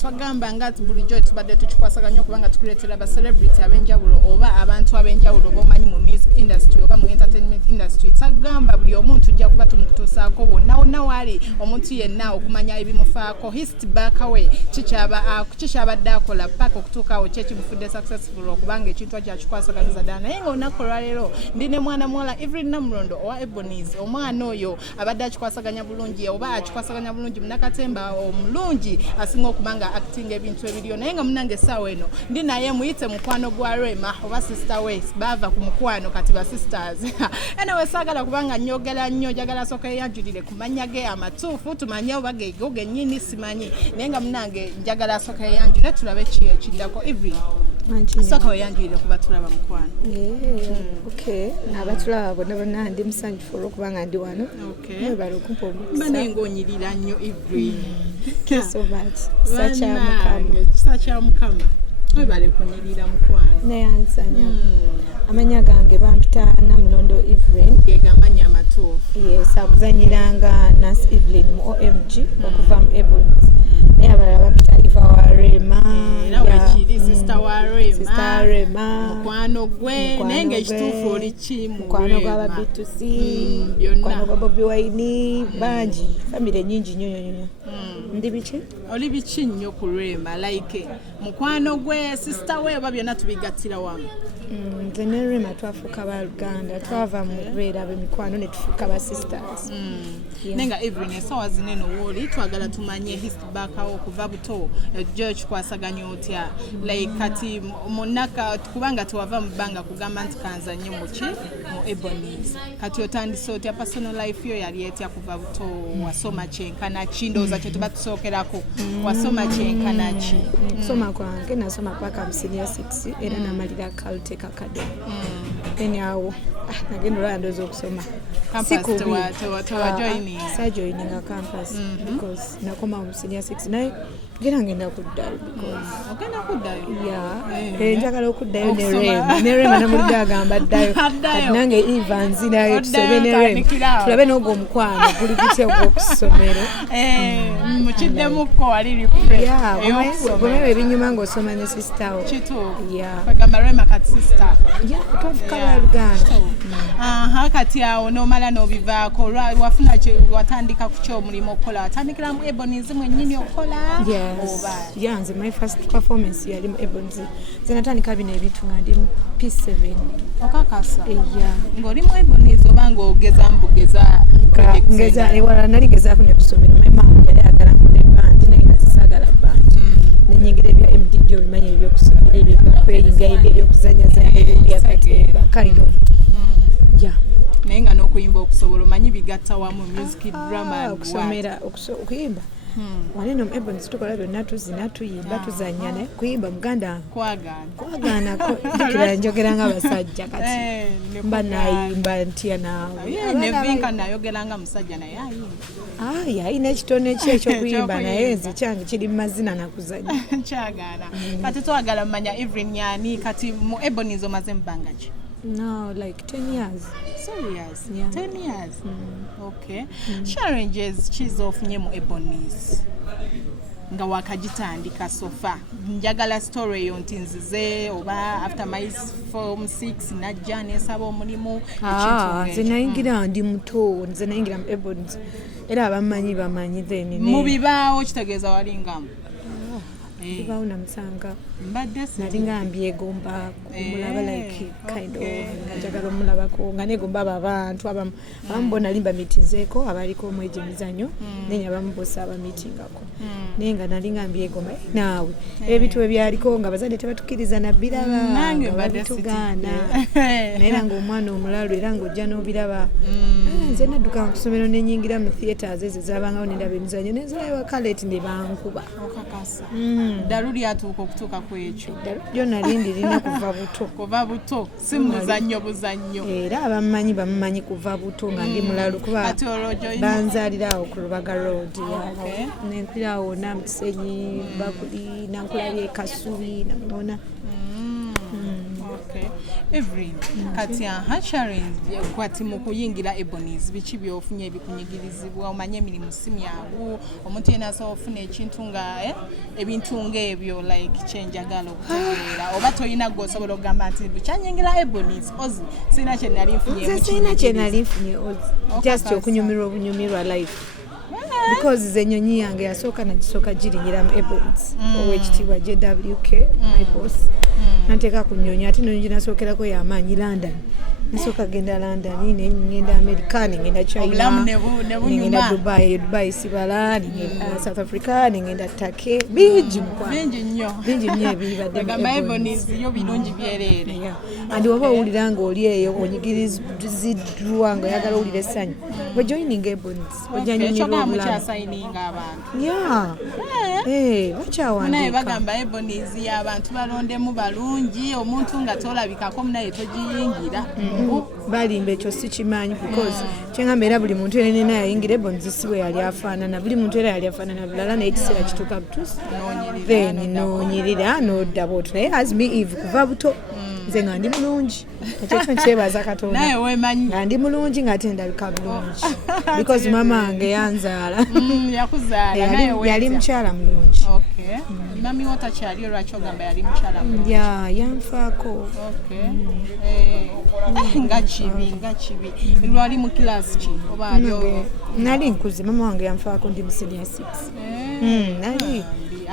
Twagamba ngati bulijjo tubadde tukikwasaganya okubanga tukuleetera ba celebrity ab'enjawulo oba abantu ab'enjawulo b'omanyi mu music industry oba mu entertainment industry. Tagamba buli omuntu tujja kuba tumutuusaako bonna wali omuntu yenna okumanya ebimufaako hist back away kikyabadde akola paka okutuukaawo kyekimufudde successful okubanga ekintu akyakikwasaganyiriza ddala. Naye ng'olunaku olwaleero ndi ne mwana muwala Evelyn Namulondo owa Ebonies. Omwana oyo abadde akikwasaganya bulungi oba akikwasaganya bulungi munakatemba omulungi asinga okubanga acting ebintu ebiriyo. Naye nga munange essaawa eno ndi naye muyite mukwano gwa Rema oba sister we baava ku mukwano kati ba sisters. Anyway saagala kubanga nnyogera nnyo njagala sooka yeyanjulire ku mannya ge amatuufu tumanye oba geego gennyini simanyi. Naye nga munange njagala sooka yeyanjulire tulabe ki ekiddako. Evelyn sooka weyanjulire kuba tulaba mukwano. Okay. Abatulaba bonna ndi musanyufu olw'okubanga ndi wano. Mwebale okumpa omukisa. Mbange ng'onyirira nnyo Evelyn. Thank you so much. Kisa kya Mukama. Mwebale kunyirira mukwano. Neyansanya. Amanya gange bampita Namulondo Evelyn. Gega amanya amatuufu. Yes, akuzanyiranga Nurse Evelyn mu OMG okuva mu Ebonies. Naye abalala bampita Eva wa Rema. Nawekiri sister wa Rema. Sister Rema. Mukwano gwe naye ng'ekituufu oli kimu. Mukwano gwa B2C. Mukwano gwa Bobi Wine. Bangi. Famire nyingi nnyo. Ndi biki? Oli biki nnyo ku Rema like mukwano gwe sister we oba byonna tubigattira wamu. Nze ne Rema twafuuka ba Luganda twava mu kubeera ab'emikwano ne tufuuka ba sisters. Nenga Evelyn essaawa zino eno wooli twagala tumanye history back awo okuva buto ejjo kikwasaganya otya like kati munaka kubanga tewava mu bbanga kugamba nti kanza nnyo mu Ebonies kati otandise otya personal life yo yali etya kuva buto wasoma kyenkana ki ndowooza kye tuba tusookerako wasoma kyenkana ki? Kusoma kwange nasoma paka mu senior 6 era namalira Caltech Academy. Awo nagenda olwandooza okusoma joininga campus because nakoma mu senior 6 naye gera ngenda kuddayo njagala okuddayo ne Rema namulidde agamba addayo kati nange Evans nayo tusobe ne Rema tulabe n'ogwo omukwano guli gutya ogw'okusomero mukiddemukko wali bwemewe ebinyuma ng'osoma ne sister wo bagamba Rema kati sister twafuka ba Luganda. Kati awo n'omala n'obivaako wafuna watandika ku ky'omulimu okukola watandikira mu Ebonies mwennyini okukola nze my first performance yali mu Ebonies nze natandika bino ebintu nga ndi mu P7 okakasa ng'oli mu Ebonies oba ng'ogeza mbugeza ngeza ewala nali gezaako ne kusomero my mom yali ayagala nkole bandi naye nga zisaagala bandi nenyingira ebya MDD obimanyi ebyokusomero ebyo ebyokweyinga ebyo ebyokuzanyazanya ebyakatemba kind of naye nga n'okuyimba okusobola omanyi bigatta wamu music drama okusomera okuyimba wanene mu Ebonies tukola byonna tuzina tuyimba tuzanya naye kuyimba muganda kwagaana jukira njogeranga abasajja kati mba nayimba ntya naawe nevinka nayogeranga musajja naye ayimba ayina ekitone kye ekyokuyimba naye nze kyange kiri mu mazina nakuzanya kyagaana kati twagala mmanya Evelyn yani kati mu Ebonies omaze mubbanga ki? No, like 10 years. Serious? Yeah. 10 years? Okay. Challenges kizofunye mu Ebonies nga wakagitandika sofa njagala story eyo nti nzize oba after my form 6 najja nesaba omulimu nze nayingira ndi muto nze nayingira mu Ebonies era abamanyi bamanyi then mu bibaawo kitegeeza walingamu Ibao namusanga mbadde nali nga mbyegomba kumulaba like kind of njagala omulabako nga negomba abantu abambona limba mitinzeeko abaliko omwejo emizanyo nenya bamubosa abamitingako naye nga nali nga mbyegomba naawe ebintu ebyaliko nga bazadde tebatukiriza nabiraba nange babitugaana naye era ng'omwana omulalu era ng'ojja n'obiraba nze nadduka mu kusomero nenyingira mu theatres ezo zabangawo nendaba emizanyo nenzirayo Caltech ne bankuba okakasa dalu lyatuuka okutuuka ku ekyo lyonna lindi lina kuva buto si muzannyo buzannyo era abamanyi bamumanyi kuva buto nga ndi mulalu kuba banzaalirawo ku Lubaga road nenkulirawo Namukisenyi Bakuli nankulabye Kasubi namubona Okay. Evelyn, kati challenge kwati mu kuyingira Ebonies biki byofunye ebikunyigirizibwa omanye emirimu simyangu omuntu yena asobola ofuna ekintu nga ebintu ng'ebyo like kyenjagala okutegeera oba toyina gwosobola okugamba nti bukyanyingira Ebonies ozi sina kye nali nfunye just okunyumirwa obunyumirwa life because zenyonyi yange yasooka nagisooka girinyira mu Ebonies owekitiibwa JWK my boss nateeka ku nnyonyi ate nnyonyi ginasookerako y'amaanyi London nasooka genda London ngenda America ngenda China ngenda Dubai sibala ngenda South Africa ngenda Turkey bingi nnyo ebibadde Ebonies yo birungi byerere andi oba owulira ng'oli eyo onyigiriziddwa nga oyagala owulira essanyu wejoininga Ebonies ojanyumirwa obulamu naye bagamba Ebonies y'abantu balondemu balungi omuntu nga tolabikako munaye togiyingira balimba ekyo sikimanyi because kyengamba era buli muntu yenena yayingira Ebonies si bwe yali afaanana buli muntu era yali afaanana bulala naye ekiseera kituuka butuusi then noonyirira n'odda bw'otyo naye as me Eve kuva buto nze nga ndi mulungi ekyo nkyebaza Katonda naye weemanyi nga ndi mulungi nga ate ndabika bulungi because mama wange yanzaala yakuzaala naye yali mukyala mulungi mami wo takyali olwaki ogamba yali mukyala mulungi yanfaako nga kibi lwali mu kilasi ki oba alio nali nkuze mama wange yanfaako ndi mu senior 6 nali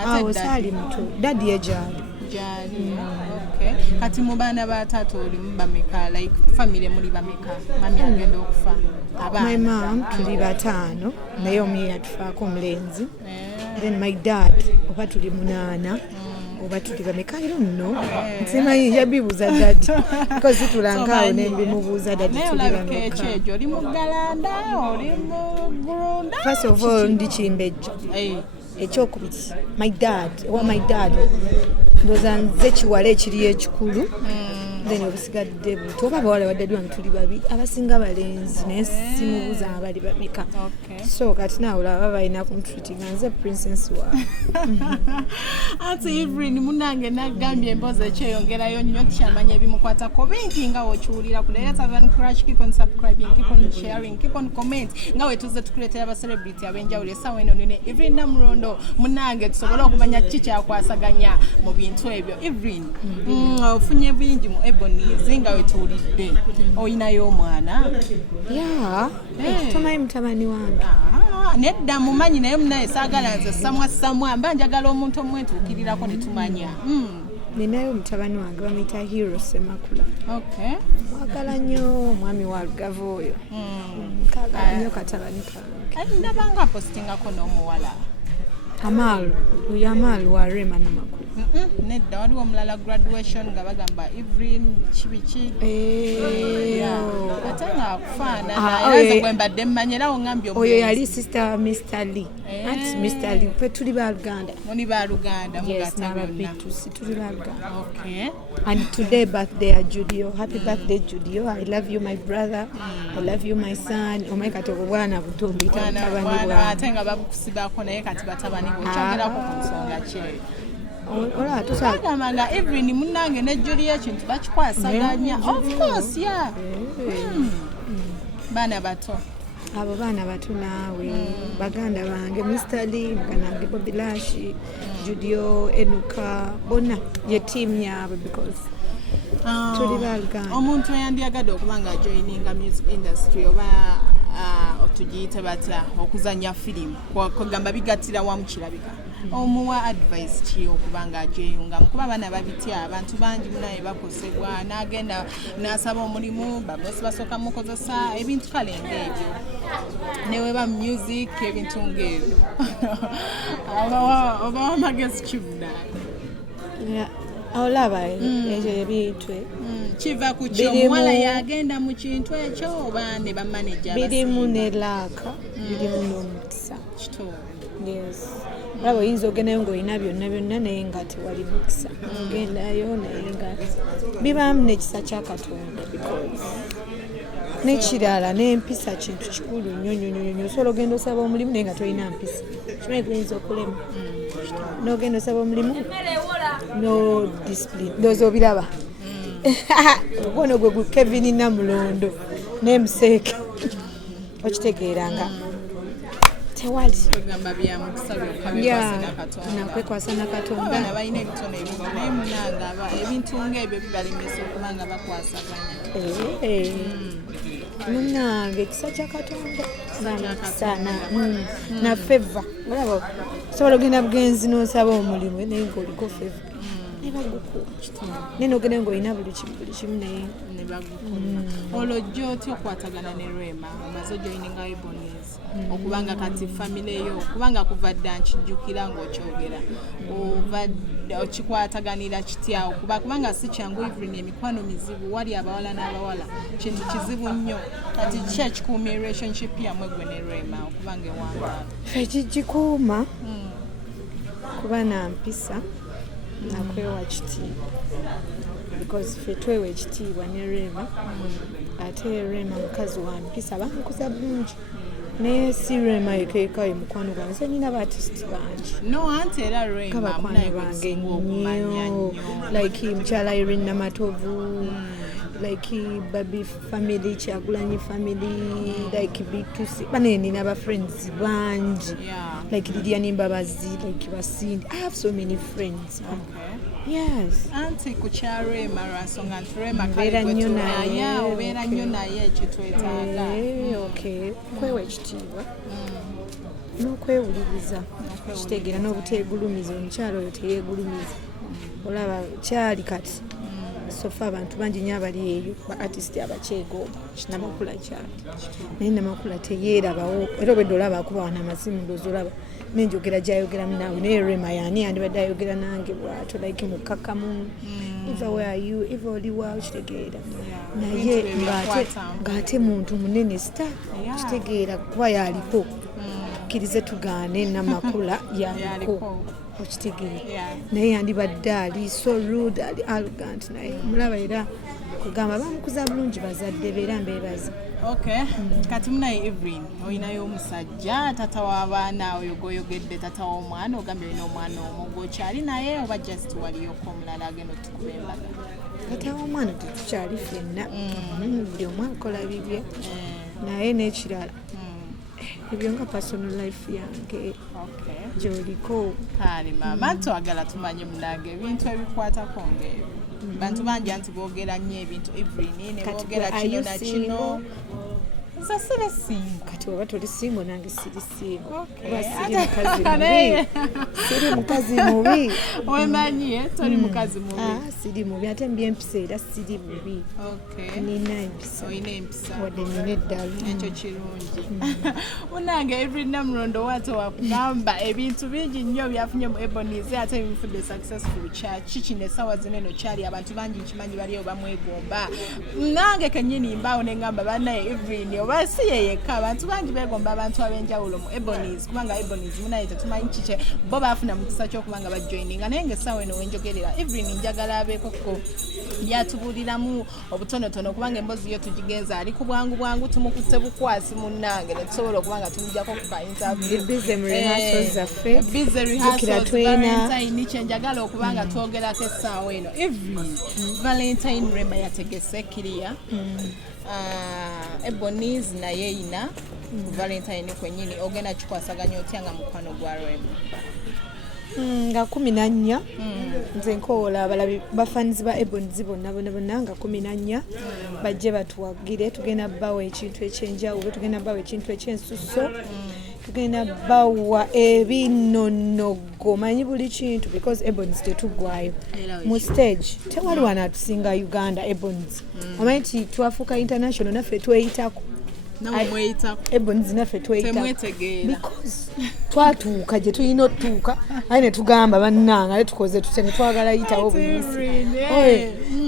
awo saali muto dadi ejaali kati mu baana ba taata olimu bameka like family muli bameka mami agenda okufa my mom tuli bataano naye omu yatufaako omulenzi then my dad oba tuli 8 oba tuli bameka I don't know nsimanyi yabibuuza dadi because tulankaawo nembimubuuza dadi tuli bameka oli mu galanda oli mu Gurunda first of all ndi Kimbejja ekyokubiri my dad ndoza nze kiwala ekiri ekikulu then obusigadde buto oba abawala baddadi wange tuli babiri abasinga balenzi naye simubuuza abali bameka so kati naawe olaba balina kuntreatinga nze princess wa ati Evelyn munange nagambye emboozi ekyeyongerayo nnyo kyamanya ebimukwatako bingi nga wokiwulira ku Leila Tavern Crush. Keep on subscribing, keep on sharing, keep on comment nga wetuze tukuleetera abacelebrity ab'enjawulo essaawa eno nene Evelyn Namulondo munange tusobole okumanya kiki kyakwasaganya mu bintu ebyo. Evelyn ofunye bingi mu Ebonies nga wetuwulidde oyinayo omwana tumanyi mutabani wange nedda mumanyi naye munaye saagala nze samwa mba njagala omuntu omwetuukirirako ne tumanya ninayo mutabani wange bamuyita Hero Semakula mwagala nnyo omwami wa Lugave oyo kaagala nnyo katabani kange nabanga apostingako n'omuwala Amaal wa Rema Namakula nedda waliwo omulala graduation nga bagamba Evelyn kibiki ate nga akufaanana era nze bwe mbadde mmanyi era ongambye oyo yali sister Mr. Lee anti Mr. Lee fe tuli ba Luganda muni ba Luganda mugata bitusi tuli ba Luganda and today birthday ya Judio. Happy birthday Judio. I love you my brother. I love you my son. Omeka bwana butombi tabani bwa ate nga bakusibako naye kati batabani bo kyogerako ku nsonga kye ola tusagamanga Evelyn munange ne Julia ekintu bakikwasaganya of course baana bato abo baana bato naawe baganda bange Mr. Lee muganange Bobby Lashi Judio Enuka bonna ye team yaabwe because tuli baluganda omuntu eyandiyagadde okuba nga joininga music industry oba otugiyite batya okuzanya firimu kwagamba bigatira wamu kirabika omuwa advice ki okuba nga agyeyungamu kuba abaana babitya abantu bangi munaye bakosebwa n'agenda n'asaba omulimu babosi basooka mukozesa ebintu kale ng'ebyo neweba music ebintu ng'ebyo oba wamagezi kibunayo olaba ekyo ebintwe kiva ku kyo omuwala yagenda mu kintu ekyo oba ne bamaneja birimu ne laaka birimu n'omukisa yes olaba oyinza ogendayo ng'olina byonna naye nga tewali mukisa ogendayo naye nga bibaamu n'ekisa kya Katonda because n'ekirala n'empisa kintu kikulu nnyo osobola ogenda osaba omulimu naye nga tolina mpisa kimanyi kuyinza okulema n'ogenda osaba omulimu no discipline ndowooza obiraba Ogono gwe Kevin Namulondo n'emuseeke okitegeeranga tewali Ogamba bya mukisa byokka bikwasa na Katonda. nakwekwasa na Katonda. Abaana balina ebitono ebingi naye munanga ebintu ng'ebyo bibalemesa okuba nga bakwasaganya. Munange ekisa kya Katonda sana na feva olaba osobola ogenda bugenzi n'osaba omulimu naye ng'oliko feva ne bagukuuma naye n'ogenda ng'olina buli kimu naye ne bagukuuma. Olwo jjo otya okwatagana ne Rema omaze ojoyininga Ebonies okubanga kati famire yo kubanga kuva dda nkijjukira ng'okyogera okikwataganira kitya kubanga si kyangu Evelyn emikwano mizibu wali abawala n'abawala kintu kizibu nnyo kati ki ekikuuma relationship yammwe gwe ne Rema okubanga ewangaala ekigikuuma kuba na mpisa nakwewa kitiibwa because ffe twewa ekitiibwa ne Rema ate Rema mukazi wa mpisa bamukuza bulungi naye si Rema yekeekayo mukwano gwange nze nina baartist bangi no anti era Rema kabakwano bange nnyo like mukyala Irene Namatovu like Baby family Kyagulanyi family like Bitusi bane nina ba friends bangi like Lydia Mbabazi like Basindi I have so many friends. Yes. Anti kucha Rema lwansonga nti Rema Mbeera nnyo naye. Obeera nnyo naye ekitwetaaga. Okay. Kwewa ekitiibwa n'okwewuliriza kitegeera n'obuteegulumiza omukyalo oyo teyeegulumiza olaba kyali kati sofa abantu bangi nnyo abali eyo ba artist abakyegomba Namakula kyali naye Namakula teyeerabawo era obwedde olaba akuba wana amasimu ndoozi olaba nenjogera gyayogeramu naawe naye Rema yaani yandibadde ayogera nange bw'ato like mukakamu Eva where are you Eva oliwa kitegeera naye ng'ate muntu munene star kitegeera kuba yaliko kkirize tugaane Namakula yaliko okitegeera naye yandibadde ali so rude ali arrogant naye mulaba era kugamba bamukuza bulungi bazadde beera mbeebaza. Okay. Kati munaye Evelyn oyinayo omusajja tata w'abaana oyo goyogedde tata w'omwana ogambye olina omwana omu gwokyali naye oba just waliyoko omulala agenda otukuba embaga tata w'omwana tetukyali ffenna buli omu akola bibye naye n'ekirala ebyo nga personal life yange gy'oliko kale maama twagala tumanye munange ebintu ebikwatako ng'ebyo bantu bangi anti boogera nnyo ebintu Evelyn ne boogera kino na kino nze siri singo kati oba toli singo nange siri singo oba siri mukazi mubi siri mukazi mubi wemanyi toli mukazi mubi siri mubi ate mbi empisa era siri mubi nina empisa oyina empisa wadde nina eddalu ekyo kirungi munange Evelyn Namulondo wate wakugamba ebintu bingi nnyo byafunye mu Ebonies ate bifudde successful kyaki kino essaawa zino eno kyali abantu bangi nkimanyi baliyo bamwegomba nange kennyini mbaawo ne ngamba bannaye Evelyn oba si yeyekka abantu bangi beegomba abantu ab'enjawulo mu Ebonies kubanga Ebonies munaye tetumanyi kiki bo baafuna mukisa ky'okubanga bajoyininga naye ng'essaawa eno wenjogerera Evelyn njagala abeekoko byatubuuliramu obutonotono kubanga emboozi yo tugigenza ali ku bwangu bwangu tumukutte bukwasi munnange ne tusobola okubanga tumujjako ku ka interview busy mu rehearsals zaffe busy rehearsals Valentine kye njagala okubanga twogerako essaawa eno Evelyn Valentine Rema yategese kiriya Ebonies naye ina Valentine kwennyini ogenda kikwasaganya otya nga mukwano gwa Rema nga 14 nze nkoola abalabi bafanizi ba Ebonies bonna nga 14 bajje batuwagire tugenda bawa ekintu ekyenjawulo tugenda bawa ekintu ekyensusso tugenda bawa ebinonogo manyi buli kintu because Ebonies tetuggwayo mu stage tewali wana atusinga Uganda Ebonies omanyi nti twafuuka international naffe tweyitako Ebonies naffe tweyitako because twatuuka gye tulina otutuuka aye ne tugamba bannanga ale tukoze tutya ne twagala yitawo buyisi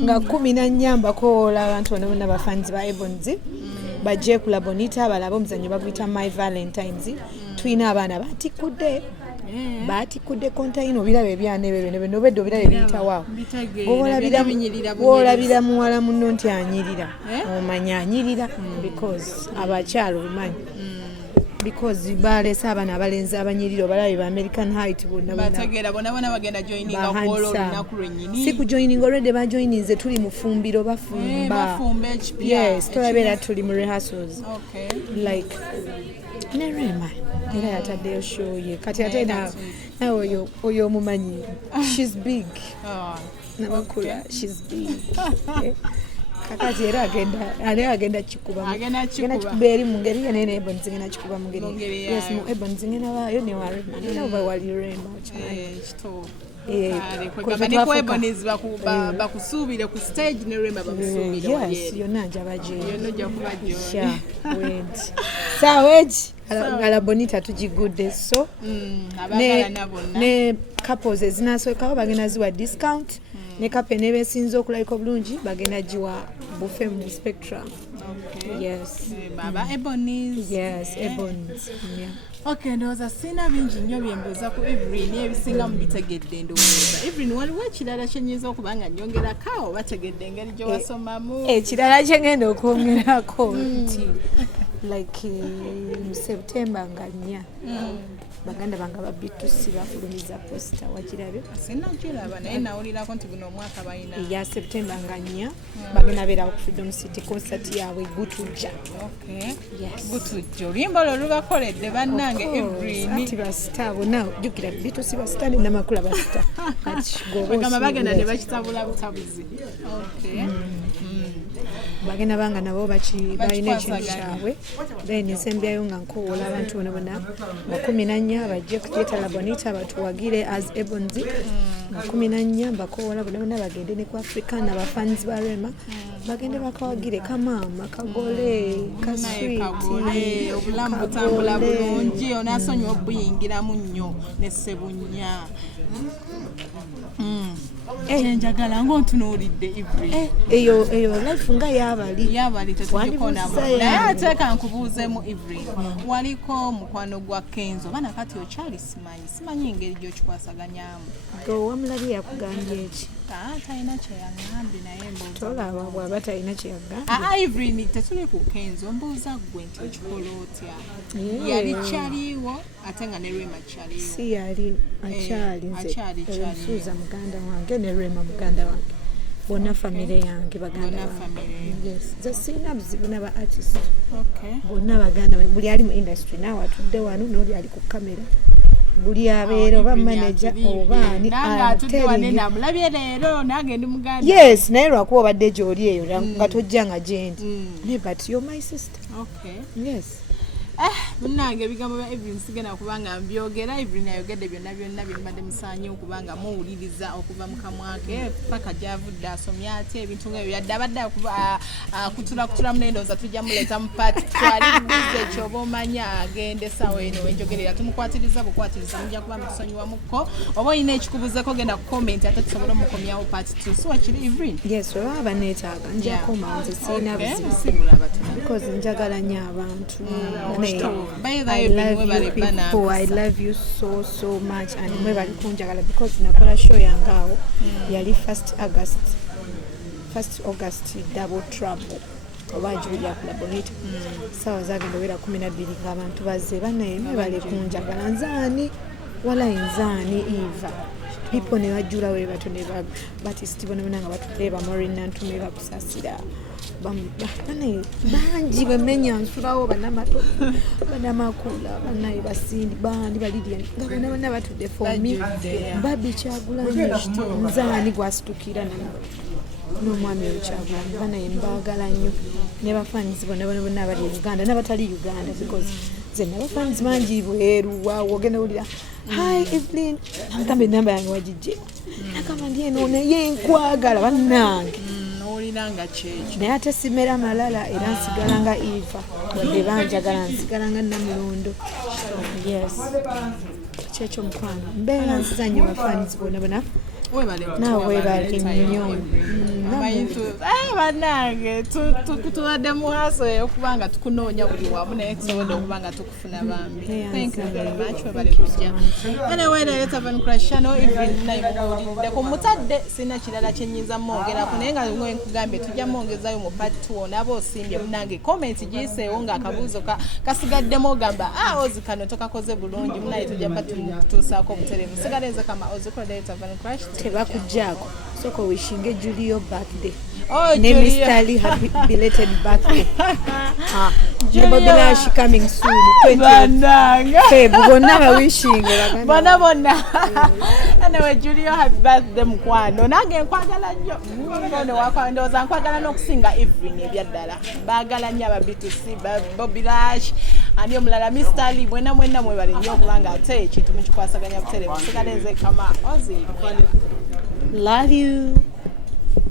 nga 14 mbakoola abantu bonna bafanizi ba Ebonies bajje kula Bonita balaba omuzannyo baguyita My Valentines tulina abaana batikudde container obiraba ebyana ebyo nobedde obiraba ebiyitawo bw'olabira muwala munno nti anyirira omanya anyirira because abakyalo bimanyi because balese abaana abalenzi abanyiriro balabe ba American Height bonna bategeera bona bagenda joininga okwola olunaku lwennyini si ku joining already ba joininze tuli mu fumbiro bafumba yes tulabeera tuli mu rehearsals like Nerema era yataddeyo show ye kati ate nawe oyo omumanyi she's big nabakula she's big kakati era agenda kikuba eri mu ngeri ye nene Ebony zingena kikuba mu ngeri yes mu Ebony zingena bayo ne warema nina oba wali remba kugamba Ebony's bakusuubire ku stage ne remba bakusuubire yes yonna njabaje saweji ala Bonita tujigudde so ne couples ezinasookawo bagenda ziwa discount ne kape ne besinza okulayika obulungi bagenda giwa buffet mu Spectrum yes baba Ebony's yes Ebony's yeah. Okay, ndowooza sina bingi nnyo byembuuza ku Evelyn ebisinga mu bitegedde ndowooza Evelyn waliwo ekirala kyenyiza okuba nga nnyongerako oba tegedde engeri gye wasomamu ekirala kyengenda okwongerako nti like mu September nga 4 baganda bange babitusi bafulumiza posta wakirabye sinakiraba naye nawulirako nti buno omwaka balina ya September nga 4 bagenda beera ku Freedom City concert yaabwe Gutujja Gutujja oluyimba olwo lubakoledde bannange Evelyn ati basita bonna jjukira bitusi basita ne namakula basita bagamba bagenda ne bakitabula butabuzi bagenda banga nabo balina ekintu kyabwe then nsembyayo nga nkowoola abantu bona 14 bajje kuteetala Bonita batuwagire as Ebony's 14 bakowoola bona bagende ne ku African abafans ba Rema bagende bakawagire kamaama kagole kasweet obulamu butambula bulungi onasonyiwa obuyingiramu nnyo ne Ssebunya enjagala ng'ontunuulidde Evelyn eyo life nga yabali tetugikonamu naye ateeka nkubuuzemu Evelyn waliko mukwano gwa Kenzo bana kati okyali simanyi engeri gy'okikwasaganyamu wamulabye yakugambye eki talina kyeyagambye naye tolaba bw'aba talina kyeyagambye Evelyn tetuli ku Kenzo mbuuza gwe nti okikola otya yali kyaliwo ate nga ne Rema kyaliwo si yali akyali nsuuza muganda wange ne Rema muganda wange bonna famire yange baganda nze sirina buzibu n'aba artist bonna baganda buli ali mu industry naawe atudde wano n'oli ali ku kamera buli abeera oba manager oba ani yes naye lwakuba obadde gy'oli eyo nga tojja nga gyendi ne but you're my sister yes munnange ebigambo bya Evelyn sigenda kubanga mbyogera Evelyn ayogedde byonna byembadde musaanye okubanga muwuliriza okuva mu kamwake paka gyavudde asomya ate ebintu ng'ebyo yadde abadde kutula munendooza tujja muleeta mu paati twalibuze ekyoba omanya agende sawa eno wenjogerera tumukwatiriza bukwatiriza mujja kuba mutusonyiwamukko oba olina ekikubuuzeko genda ku comment ate tusobole omukomyawo paati 2 so wakiri Evelyn yes oba abaneetaaga nja koma nze sirina buzibu because njagala nnyo abantu I love you so much and mwebali kunjagala because nakola show yangawo yali 1st August double trouble oba Julia kula Bonita sawa zagenda wera 12 ng'abantu bazze banaye mwebali kunjagala nzaani wala nzaani Eva people ne bajjula we batone Batist bona nga batuleeba Maureen Nantume bakusasira banaye bangi bemenya nsulawo banamato banamakula banaye basindi bandi balidya nga bana batudde for me babi Kyagulanyi nzaani gwasitukira n'omwami Kyagulanyi banaye mbagala nnyo ne bafanzi bonna abali Uganda n'abatali Uganda because ze n'abafanzi bangi bweru waawo ogenda wulira hi Evelyn nkambe namba yange wagijje nakama ndieno naye nkwagala bannange oliranga kyekyo naye ate simera malala era nsigala nga Eva wadde banjagala nsigala nga Namulondo yes kyekyo mukwano mbeera nsiza nnyo bafaanizi bonna naawe webale nnyo bannange tuwadde mu haso okubanga tukunoonya buli wamu naye tusobodde okubanga tukufuna bambi. Thank you very much webale kujja. Anyway, leero Tavern Crash Channel even naye muwulidde ku mutadde sina kirala kye nnyinza mwongerako naye nga ngwe nkugambye tujja mwongezayo mu part 2 nabo osimbye munange comment giyiseewo ng'akabuuzo kasigaddemu ogamba ozi kano tokakoze bulungi munaye tujja patutuusaako obutereevu sigalenze kama ozikoledde Tavern Crash tebakugjaako soko wishinge Julio birthday Julia. Mr. happy belated birthday. Julia. She coming soon. 20th Feb. Bonna wishing. Bonna. Anyway, Julia happy birthday mukwano. Nange nkwagala nnyo. Ngono wakwandoza nkwagala n'okusinga evening ebyaddala. Baagala nnyo B2C, Bobby Lash, ani omulala Mr. Lee mwena mwebale nnyo kubanga ate ekintu mukikwasaganya butereevu. Sigalenze kama Ozzy. Love you.